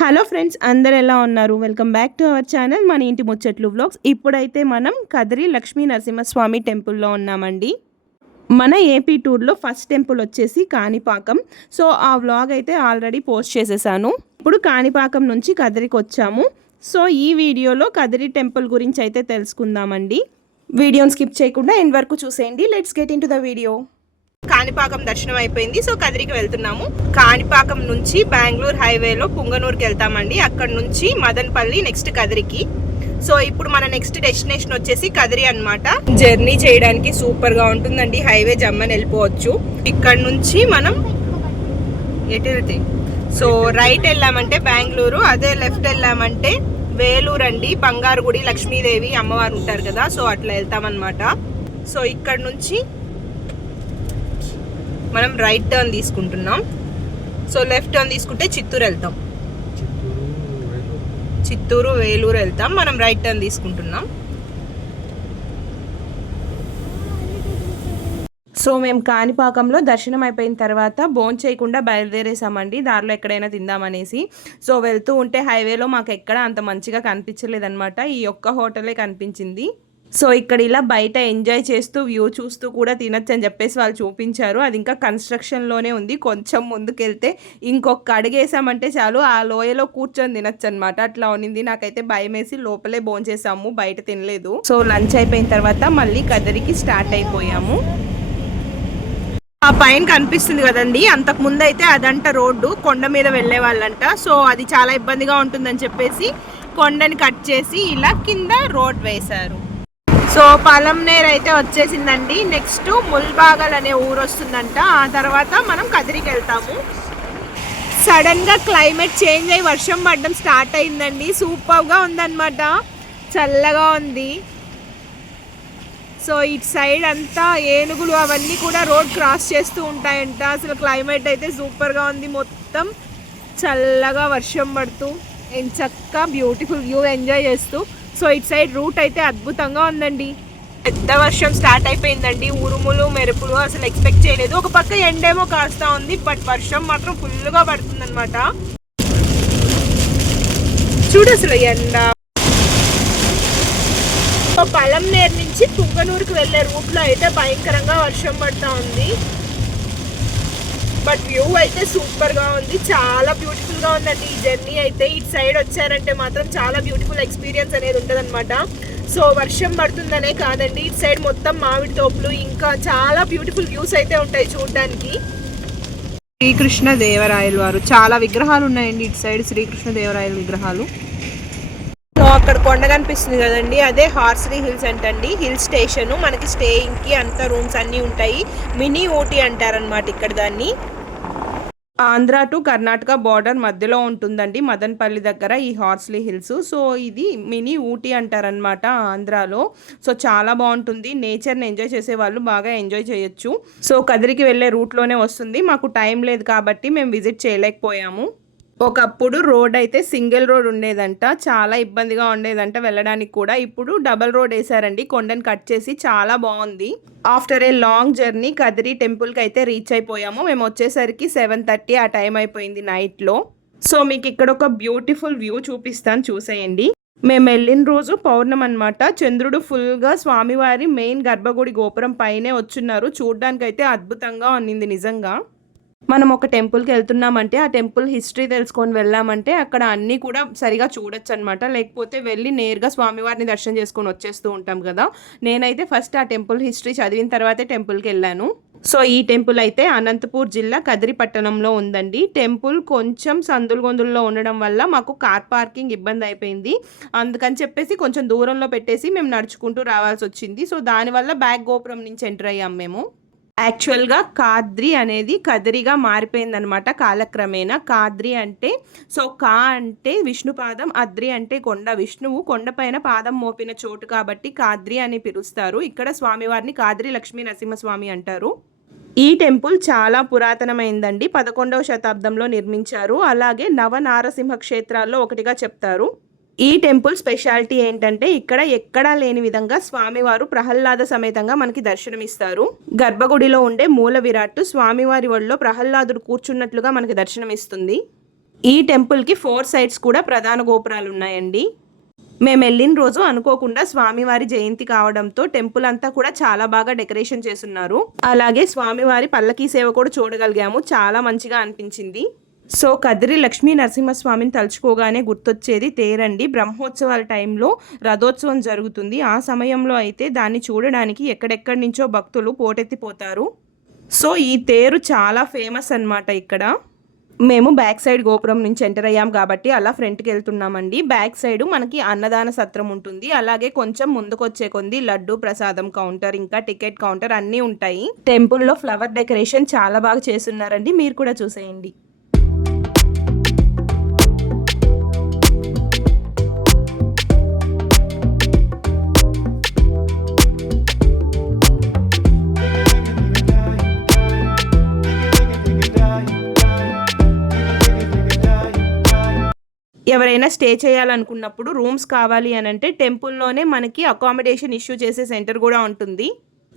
Hello friends, అందరు ఎలా ఉన్నారు? Welcome back to our channel మన ఇంటి ముచ్చట్లు వ్లాగ్స్. ఇప్పుడైతే మనం కదిరి లక్ష్మీ నరసింహస్వామి టెంపుల్లో ఉన్నామండి. మన ఏపీ టూర్లో ఫస్ట్ టెంపుల్ వచ్చేసి కాణిపాకం. సో ఆ వ్లాగ్ అయితే ఆల్రెడీ పోస్ట్ చేసేసాను. ఇప్పుడు కాణిపాకం నుంచి కదిరికి వచ్చాము. సో ఈ వీడియోలో కదిరి టెంపుల్ గురించి అయితే తెలుసుకుందామండి. వీడియోని స్కిప్ చేయకుండా ఎండ్ వరకు చూసేయండి. Let's get in to the video. Kanipakam దర్శనం అయిపోయింది. సో కదిరికి వెళ్తున్నాము. కాణిపాకం నుంచి బెంగళూరు హైవేలో పుంగనూరుకి వెళ్తామండి. అక్కడ నుంచి మదనపల్లి, నెక్స్ట్ కదిరికి. సో ఇప్పుడు మన నెక్స్ట్ డెస్టినేషన్ వచ్చేసి కదిరి అన్నమాట. జర్నీ చేయడానికి సూపర్ గా ఉంటుందండి. హైవే జమ్మని వెళ్ళిపోవచ్చు. ఇక్కడ నుంచి మనం ఎటు వెళ్తే సో రైట్ వెళ్ళామంటే బెంగళూరు, అదే లెఫ్ట్ వెళ్ళామంటే వేలూరు అండి. బంగారుగుడి లక్ష్మీదేవి అమ్మవారు ఉంటారు కదా, సో అట్లా వెళ్తామన్నమాట. సో ఇక్కడ నుంచి మనం రైట్ టర్న్ తీసుకుంటున్నాం. సో లెఫ్ట్ టర్న్ తీసుకుంటే చిత్తూరు వెళ్తాం. చిత్తూరు వేలూరు వెళ్తాం. మనం రైట్ టర్న్ తీసుకుంటున్నాం. సో మేము కాణిపాకంలో దర్శనం అయిపోయిన తర్వాత భోజనం చేయకుండా బయలుదేరేసామండి. దారిలో ఎక్కడైనా తిందామనేసి. సో వెళ్తూ ఉంటే హైవేలో మాకు ఎక్కడ అంత మంచిగా కనిపించలేదన్నమాట. ఈ ఒక్క హోటలే కనిపించింది. సో ఇక్కడ ఇలా బయట ఎంజాయ్ చేస్తూ వ్యూ చూస్తూ కూడా తినచ్చు అని చెప్పేసి వాళ్ళు చూపించారు. అది ఇంకా కన్స్ట్రక్షన్లోనే ఉంది. కొంచెం ముందుకెళ్తే ఇంకొక అడుగేసామంటే చాలు ఆ లోయలో కూర్చొని తినచ్చు అనమాట. అట్లా ఉన్నింది. నాకైతే భయం వేసి లోపలే భోంచేసాము, బయట తినలేదు. సో లంచ్ అయిపోయిన తర్వాత మళ్ళీ కదిరికి స్టార్ట్ అయిపోయాము. ఆ పైన కనిపిస్తుంది కదండి, అంతకు ముందు అయితే అదంట రోడ్డు, కొండ మీద వెళ్ళే వాళ్ళంట. సో అది చాలా ఇబ్బందిగా ఉంటుందని చెప్పేసి కొండని కట్ చేసి ఇలా కింద రోడ్ వేశారు. సో పలంనేర్ అయితే వచ్చేసిందండి. నెక్స్ట్ ముల్బాగల్ అనే ఊరు వస్తుందంట. ఆ తర్వాత మనం కదిరికి వెళ్తాము. సడన్గా క్లైమేట్ చేంజ్ అయ్యి వర్షం పడడం స్టార్ట్ అయిందండి. సూపర్గా ఉందన్నమాట, చల్లగా ఉంది. సో ఇటు సైడ్ అంతా ఏనుగులు అవన్నీ కూడా రోడ్ క్రాస్ చేస్తూ ఉంటాయంట. అసలు క్లైమేట్ అయితే సూపర్గా ఉంది. మొత్తం చల్లగా వర్షం పడుతూ ఎంచక్కా బ్యూటిఫుల్ వ్యూ ఎంజాయ్ చేస్తూ. సో ఇటు సైడ్ రూట్ అయితే అద్భుతంగా ఉందండి. పెద్ద వర్షం స్టార్ట్ అయిపోయిందండి. ఉరుములు మెరుపులు అసలు ఎక్స్పెక్ట్ చేయలేదు. ఒక పక్క ఎండేమో కాస్తా ఉంది, బట్ వర్షం మాత్రం ఫుల్గా పడుతుంది అనమాట. చూడు అసలు ఎండ. పలంనేర్ నుంచి పుంగనూరుకి వెళ్ళే రూట్లో అయితే భయంకరంగా వర్షం పడుతూ ఉంది. బట్ వ్యూ అయితే సూపర్గా ఉంది. చాలా బ్యూటిఫుల్గా ఉందండి ఈ జర్నీ అయితే. ఇటు సైడ్ వచ్చారంటే మాత్రం చాలా బ్యూటిఫుల్ ఎక్స్పీరియన్స్ అనేది ఉంటుంది అనమాట. సో వర్షం పడుతుందనే కాదండి, ఇటు సైడ్ మొత్తం మామిడి తోపులు, ఇంకా చాలా బ్యూటిఫుల్ వ్యూస్ అయితే ఉంటాయి చూడడానికి. శ్రీకృష్ణ దేవరాయలు వారు చాలా విగ్రహాలు ఉన్నాయండి ఇటు సైడ్, శ్రీకృష్ణ దేవరాయల విగ్రహాలు. సో అక్కడ కొండ కనిపిస్తుంది కదండి, అదే హార్స్లీ హిల్స్ అంటండి. హిల్ స్టేషన్, మనకి స్టేయింగ్కి అంత రూమ్స్ అన్నీ ఉంటాయి. మినీ ఊటీ అంటారనమాట ఇక్కడ దాన్ని. ఆంధ్ర టు కర్ణాటక బార్డర్ మధ్యలో ఉంటుందండి, మదనపల్లి దగ్గర ఈ హార్స్లీ హిల్స్. సో ఇది మినీ ఊటీ అంటారనమాట ఆంధ్రాలో. సో చాలా బాగుంటుంది. నేచర్ని ఎంజాయ్ చేసే వాళ్ళు బాగా ఎంజాయ్ చేయొచ్చు. సో కదిరికి వెళ్ళే రూట్లోనే వస్తుంది. మాకు టైం లేదు కాబట్టి మేము విజిట్ చేయలేకపోయాము. ఒకప్పుడు రోడ్ అయితే సింగిల్ రోడ్ ఉండేదంట, చాలా ఇబ్బందిగా ఉండేదంట వెళ్ళడానికి కూడా. ఇప్పుడు డబల్ రోడ్ వేసారండి, కొండని కట్ చేసి. చాలా బాగుంది. After a long journey Kadiri టెంపుల్కి అయితే రీచ్ అయిపోయాము. మేము వచ్చేసరికి 7:30 ఆ టైం అయిపోయింది నైట్లో. సో మీకు ఇక్కడ ఒక బ్యూటిఫుల్ వ్యూ చూపిస్తాను, చూసేయండి. మేము వెళ్ళిన రోజు పౌర్ణమి అనమాట. చంద్రుడు ఫుల్గా స్వామివారి మెయిన్ గర్భగుడి గోపురం పైనే వచ్చున్నారు. చూడ్డానికి అయితే అద్భుతంగా ఉన్నింది నిజంగా. మనం ఒక టెంపుల్కి వెళ్తున్నామంటే ఆ టెంపుల్ హిస్టరీ తెలుసుకొని వెళ్ళామంటే అక్కడ అన్నీ కూడా సరిగా చూడొచ్చు అనమాట. లేకపోతే వెళ్ళి నేరుగా స్వామివారిని దర్శనం చేసుకొని వచ్చేస్తూ ఉంటాం కదా. నేనైతే ఫస్ట్ ఆ టెంపుల్ హిస్టరీ చదివిన తర్వాతే టెంపుల్కి వెళ్ళాను. సో ఈ టెంపుల్ అయితే అనంతపూర్ జిల్లా కదిరి పట్టణంలో ఉందండి. టెంపుల్ కొంచెం సందులు గొందుల్లో ఉండడం వల్ల మాకు కార్ పార్కింగ్ ఇబ్బంది అయిపోయింది. అందుకని చెప్పేసి కొంచెం దూరంలో పెట్టేసి మేము నడుచుకుంటూ రావాల్సి వచ్చింది. సో దానివల్ల బ్యాక్ గోపురం నుంచి ఎంటర్ అయ్యాం మేము. యాక్చువల్గా కాద్రి అనేది కదిరిగా మారిపోయిందనమాట కాలక్రమేణా. కాద్రి అంటే సో కా అంటే విష్ణుపాదం, అద్రి అంటే కొండ. విష్ణువు కొండపైన పాదం మోపిన చోటు కాబట్టి కాద్రి అని పిలుస్తారు. ఇక్కడ స్వామివారిని కాద్రి లక్ష్మీ నరసింహస్వామి అంటారు. ఈ టెంపుల్ చాలా పురాతనమైందండి. 11వ శతాబ్దంలో నిర్మించారు. అలాగే నవనారసింహ క్షేత్రాల్లో ఒకటిగా చెప్తారు. ఈ టెంపుల్ స్పెషాలిటీ ఏంటంటే ఇక్కడ ఎక్కడా లేని విధంగా స్వామివారు ప్రహ్లాద సమేతంగా మనకి దర్శనమిస్తారు. గర్భగుడిలో ఉండే మూల విరాట్టు స్వామివారి ఒళ్ళో ప్రహ్లాదుడు కూర్చున్నట్లుగా మనకి దర్శనమిస్తుంది. ఈ టెంపుల్కి 4 సైడ్స్ కూడా ప్రధాన గోపురాలు ఉన్నాయండి. మేము వెళ్ళిన రోజు అనుకోకుండా స్వామివారి జయంతి కావడంతో టెంపుల్ అంతా కూడా చాలా బాగా డెకరేషన్ చేసున్నారు. అలాగే స్వామివారి పల్లకీ సేవ కూడా చూడగలిగాము. చాలా మంచిగా అనిపించింది. సో కదిరి లక్ష్మీ నరసింహస్వామిని తలుచుకోగానే గుర్తొచ్చేది తేరండి. బ్రహ్మోత్సవాల టైంలో రథోత్సవం జరుగుతుంది. ఆ సమయంలో అయితే దాన్ని చూడడానికి ఎక్కడెక్కడి నుంచో భక్తులు పోటెత్తిపోతారు. సో ఈ తేరు చాలా ఫేమస్ అన్నమాట ఇక్కడ. మేము బ్యాక్ సైడ్ గోపురం నుంచి ఎంటర్ అయ్యాం కాబట్టి అలా ఫ్రంట్కి వెళ్తున్నామండి. బ్యాక్ సైడ్ మనకి అన్నదాన సత్రం ఉంటుంది. అలాగే కొంచెం ముందుకు వచ్చే కొంది లడ్డు ప్రసాదం కౌంటర్, ఇంకా టికెట్ కౌంటర్ అన్నీ ఉంటాయి. టెంపుల్లో ఫ్లవర్ డెకరేషన్ చాలా బాగా చేస్తున్నారండి. మీరు కూడా చూసేయండి. ఎవరైనా స్టే చేయాలనుకున్నప్పుడు రూమ్స్ కావాలి అని అంటే టెంపుల్లోనే మనకి అకామిడేషన్ ఇష్యూ చేసే సెంటర్ కూడా ఉంటుంది.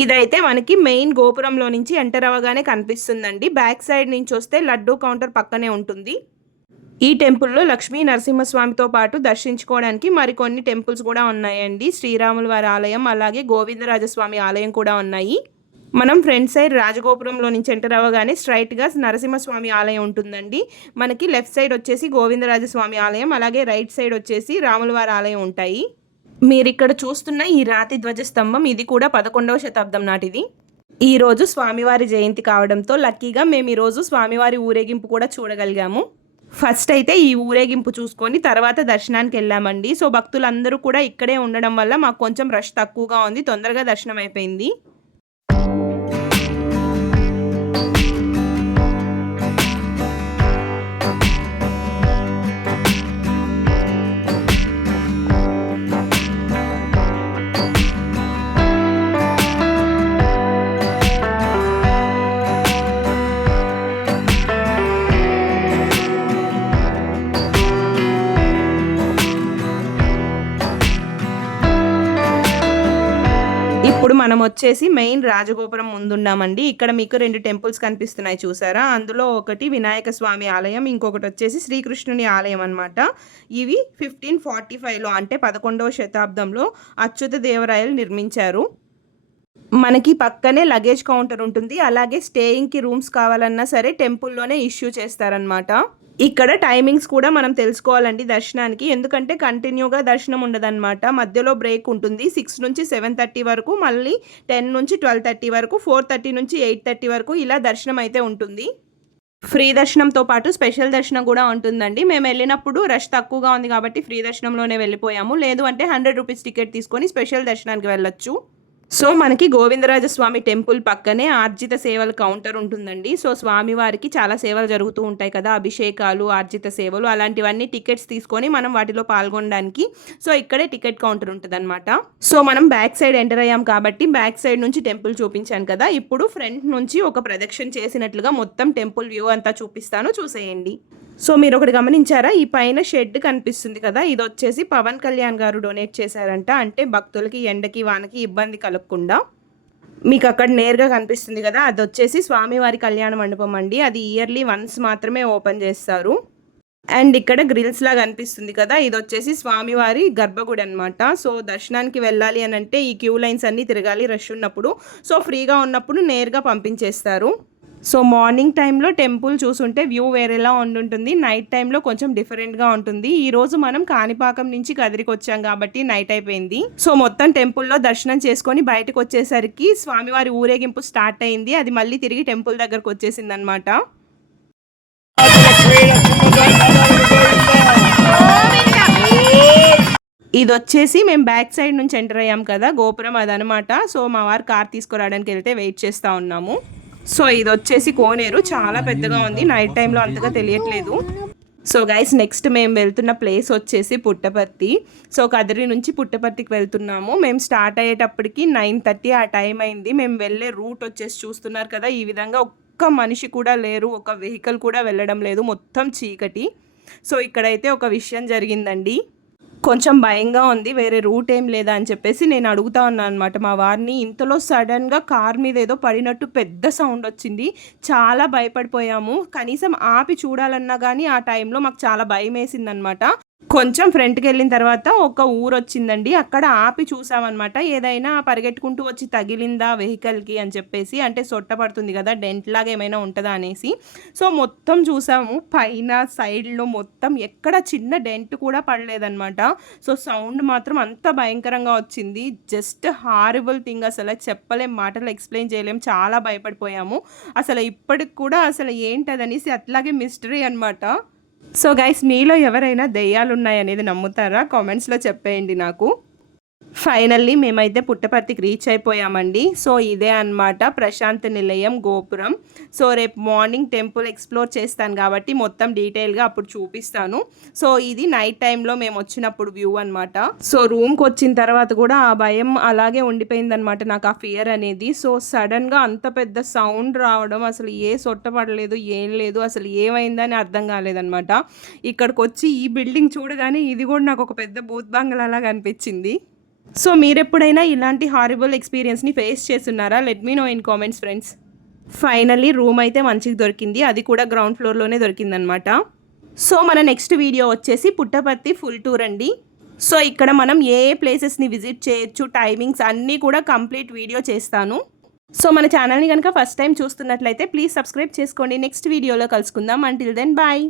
ఇదైతే మనకి మెయిన్ గోపురంలో నుంచి ఎంటర్ అవ్వగానే కనిపిస్తుందండి. బ్యాక్ సైడ్ నుంచి వస్తే లడ్డూ కౌంటర్ పక్కనే ఉంటుంది. ఈ టెంపుల్లో లక్ష్మీ నరసింహస్వామితో పాటు దర్శించుకోవడానికి మరికొన్ని టెంపుల్స్ కూడా ఉన్నాయండి. శ్రీరాముల వారి ఆలయం, అలాగే గోవిందరాజస్వామి ఆలయం కూడా ఉన్నాయి. మనం ఫ్రంట్ సైడ్ రాజగోపురంలో నుంచి ఎంటర్ అవ్వగానే స్ట్రైట్గా నరసింహస్వామి ఆలయం ఉంటుందండి. మనకి లెఫ్ట్ సైడ్ వచ్చేసి గోవిందరాజస్వామి ఆలయం, అలాగే రైట్ సైడ్ వచ్చేసి రాములవారి ఆలయం ఉంటాయి. మీరు ఇక్కడ చూస్తున్న ఈ రాతి ధ్వజస్తంభం ఇది కూడా 11వ శతాబ్దం నాటిది. ఈరోజు స్వామివారి జయంతి కావడంతో లక్కీగా మేము ఈరోజు స్వామివారి ఊరేగింపు కూడా చూడగలిగాము. ఫస్ట్ అయితే ఈ ఊరేగింపు చూసుకొని తర్వాత దర్శనానికి వెళ్ళామండి. సో భక్తులందరూ కూడా ఇక్కడే ఉండడం వల్ల మాకు కొంచెం రష్ తక్కువగా ఉంది. తొందరగా దర్శనం అయిపోయింది. ఇప్పుడు మనం వచ్చేసి మెయిన్ రాజగోపురం ముందున్నామండి. ఇక్కడ మీకు 2 టెంపుల్స్ కనిపిస్తున్నాయి చూసారా. అందులో ఒకటి వినాయక స్వామి ఆలయం, ఇంకొకటి వచ్చేసి శ్రీకృష్ణుని ఆలయం అనమాట. ఇవి 1545లో అంటే 11వ శతాబ్దంలో అచ్యుత దేవరాయలు నిర్మించారు. మనకి పక్కనే లగేజ్ కౌంటర్ ఉంటుంది. అలాగే స్టేయింగ్కి రూమ్స్ కావాలన్నా సరే టెంపుల్లోనే ఇష్యూ చేస్తారనమాట. ఇక్కడ టైమింగ్స్ కూడా మనం తెలుసుకోవాలండి దర్శనానికి. ఎందుకంటే కంటిన్యూగా దర్శనం ఉండదన్నమాట. మధ్యలో బ్రేక్ ఉంటుంది. 6 నుంచి 7:30 వరకు, మళ్ళీ 10 నుంచి 12:30 వరకు, 4:30 నుంచి 8:30 వరకు ఇలా దర్శనం అయితే ఉంటుంది. ఫ్రీ దర్శనంతో పాటు స్పెషల్ దర్శనం కూడా ఉంటుందండి. మేము వెళ్ళినప్పుడు రష్ తక్కువగా ఉంది కాబట్టి ఫ్రీ దర్శనంలోనే వెళ్ళిపోయాము. లేదు అంటే 100 రూపీస్ టికెట్ తీసుకొని స్పెషల్ దర్శనానికి వెళ్ళొచ్చు. సో మనకి గోవిందరాజస్వామి టెంపుల్ పక్కనే ఆర్జిత సేవల కౌంటర్ ఉంటుందండి. సో స్వామివారికి చాలా సేవలు జరుగుతూ ఉంటాయి కదా, అభిషేకాలు, ఆర్జిత సేవలు, అలాంటివన్నీ టికెట్స్ తీసుకొని మనం వాటిలో పాల్గొనడానికి సో ఇక్కడే టికెట్ కౌంటర్ ఉంటుందన్నమాట. సో మనం బ్యాక్ సైడ్ ఎంటర్ అయ్యాం కాబట్టి బ్యాక్ సైడ్ నుంచి టెంపుల్ చూపించాను కదా, ఇప్పుడు ఫ్రంట్ నుంచి ఒక ప్రదక్షిణ చేసినట్లుగా మొత్తం టెంపుల్ వ్యూ అంతా చూపిస్తాను, చూసేయండి. సో మీరు ఒకటి గమనించారా, ఈ పైన షెడ్ కనిపిస్తుంది కదా, ఇది వచ్చేసి పవన్ కళ్యాణ్ గారు డొనేట్ చేశారంట. అంటే భక్తులకి ఎండకి వానకి ఇబ్బంది కలగకుండా. మీకు అక్కడ నేరుగా కనిపిస్తుంది కదా, అది వచ్చేసి స్వామివారి కళ్యాణ మండపం అండి. అది ఇయర్లీ వన్స్ మాత్రమే ఓపెన్ చేస్తారు. అండ్ ఇక్కడ గ్రిల్స్ లాగా కనిపిస్తుంది కదా, ఇది వచ్చేసి స్వామివారి గర్భగుడి అనమాట. సో దర్శనానికి వెళ్ళాలి అని అంటే ఈ క్యూ లైన్స్ అన్నీ తిరగాలి రష్ ఉన్నప్పుడు. సో ఫ్రీగా ఉన్నప్పుడు నేరుగా పంపించేస్తారు. సో మార్నింగ్ టైంలో టెంపుల్ చూసుంటే వ్యూ వేరేలా ఉండుంటుంది. నైట్ టైంలో కొంచెం డిఫరెంట్గా ఉంటుంది. ఈరోజు మనం కాణిపాకం నుంచి కదిరికి వచ్చాం కాబట్టి నైట్ అయిపోయింది. సో మొత్తం టెంపుల్లో దర్శనం చేసుకొని బయటకు వచ్చేసరికి స్వామివారి ఊరేగింపు స్టార్ట్ అయింది. అది మళ్ళీ తిరిగి టెంపుల్ దగ్గరకు వచ్చేసింది అనమాట. ఇది వచ్చేసి మేము బ్యాక్ సైడ్ నుంచి ఎంటర్ అయ్యాం కదా, గోపురం అదనమాట. సో మా వారు కార్ తీసుకురావడానికి వెళ్తే వెయిట్ చేస్తూ ఉన్నాము. సో ఇది వచ్చేసి కోనేరు, చాలా పెద్దగా ఉంది. నైట్ టైంలో అంతగా తెలియట్లేదు. సో గైస్ నెక్స్ట్ మేము వెళ్తున్న ప్లేస్ వచ్చేసి పుట్టపర్తి. సో కదిరి నుంచి పుట్టపర్తికి వెళ్తున్నాము. మేము స్టార్ట్ అయ్యేటప్పటికి 9:30 ఆ టైం అయింది. మేము వెళ్ళే రూట్ వచ్చేసి చూస్తున్నారు కదా, ఈ విధంగా ఒక్క మనిషి కూడా లేరు, ఒక వెహికల్ కూడా వెళ్ళడం లేదు, మొత్తం చీకటి. సో ఇక్కడైతే ఒక విషయం జరిగిందండి. కొంచెం భయంగా ఉంది, వేరే రూట్ ఏం లేదా అని చెప్పేసి నేను అడుగుతా ఉన్నాను అనమాట మా వారిని. ఇంతలో సడన్గా కార్ మీద ఏదో పడినట్టు పెద్ద సౌండ్ వచ్చింది. చాలా భయపడిపోయాము. కనీసం ఆపి చూడాలన్నా కానీ ఆ టైంలో మాకు చాలా భయం వేసిందనమాట. కొంచెం ఫ్రంట్కి వెళ్ళిన తర్వాత ఒక ఊరు వచ్చిందండి. అక్కడ ఆపి చూసామన్నమాట. ఏదైనా పరిగెట్టుకుంటూ వచ్చి తగిలిందా వెహికల్కి అని చెప్పేసి, అంటే సొట్ట పడుతుంది కదా, డెంట్ లాగా ఏమైనా ఉంటుందా అనేసి. సో మొత్తం చూసాము, పైన సైడ్లో మొత్తం ఎక్కడ చిన్న డెంట్ కూడా పడలేదన్నమాట. సో సౌండ్ మాత్రం అంత భయంకరంగా వచ్చింది. జస్ట్ హారిబుల్ థింగ్, అసలు చెప్పలేం, మాటలు ఎక్స్ప్లెయిన్ చేయలేం. చాలా భయపడిపోయాము. అసలు ఇప్పటికి కూడా అసలు ఏంటదనేసి అట్లాగే మిస్టరీ అనమాట. సో గైస్, మీలో ఎవరైనా దెయ్యాలు ఉన్నాయనేది నమ్ముతారా? కామెంట్స్లో చెప్పేయండి నాకు. ఫైనల్లీ మేమైతే పుట్టపర్తికి రీచ్ అయిపోయామండి. సో ఇదే అన్నమాట ప్రశాంత నిలయం గోపురం. సో రేపు మార్నింగ్ టెంపుల్ ఎక్స్ప్లోర్ చేస్తాను కాబట్టి మొత్తం డీటెయిల్గా అప్పుడు చూపిస్తాను. సో ఇది నైట్ టైంలో మేము వచ్చినప్పుడు వ్యూ అనమాట. సో రూమ్కి వచ్చిన తర్వాత కూడా ఆ భయం అలాగే ఉండిపోయిందనమాట నాకు, ఆ ఫియర్ అనేది. సో సడన్గా అంత పెద్ద సౌండ్ రావడం, అసలు ఏ సొట్టపడలేదు, ఏం లేదు, అసలు ఏమైందని అర్థం కాలేదనమాట. ఇక్కడికి వచ్చి ఈ బిల్డింగ్ చూడగానే ఇది కూడా నాకు ఒక పెద్ద బూత్ బంగ్లా లాగా అనిపించింది. సో మీరెప్పుడైనా ఇలాంటి హారిబుల్ ఎక్స్పీరియన్స్ని ఫేస్ చేస్తున్నారా? Let me know in comments friends. Finally room అయితే మంచిగా దొరికింది, అది కూడా గ్రౌండ్ ఫ్లోర్లోనే దొరికిందనమాట. సో మన నెక్స్ట్ వీడియో వచ్చేసి పుట్టపర్తి ఫుల్ టూర్ అండి. సో ఇక్కడ మనం ఏ ప్లేసెస్ని విజిట్ చేయొచ్చు, టైమింగ్స్ అన్నీ కూడా కంప్లీట్ వీడియో చేస్తాను. సో మన ఛానల్ని కనుక ఫస్ట్ టైం చూస్తున్నట్లయితే ప్లీజ్ సబ్స్క్రైబ్ చేసుకోండి. నెక్స్ట్ వీడియోలో కలుసుకుందాం. Until then bye.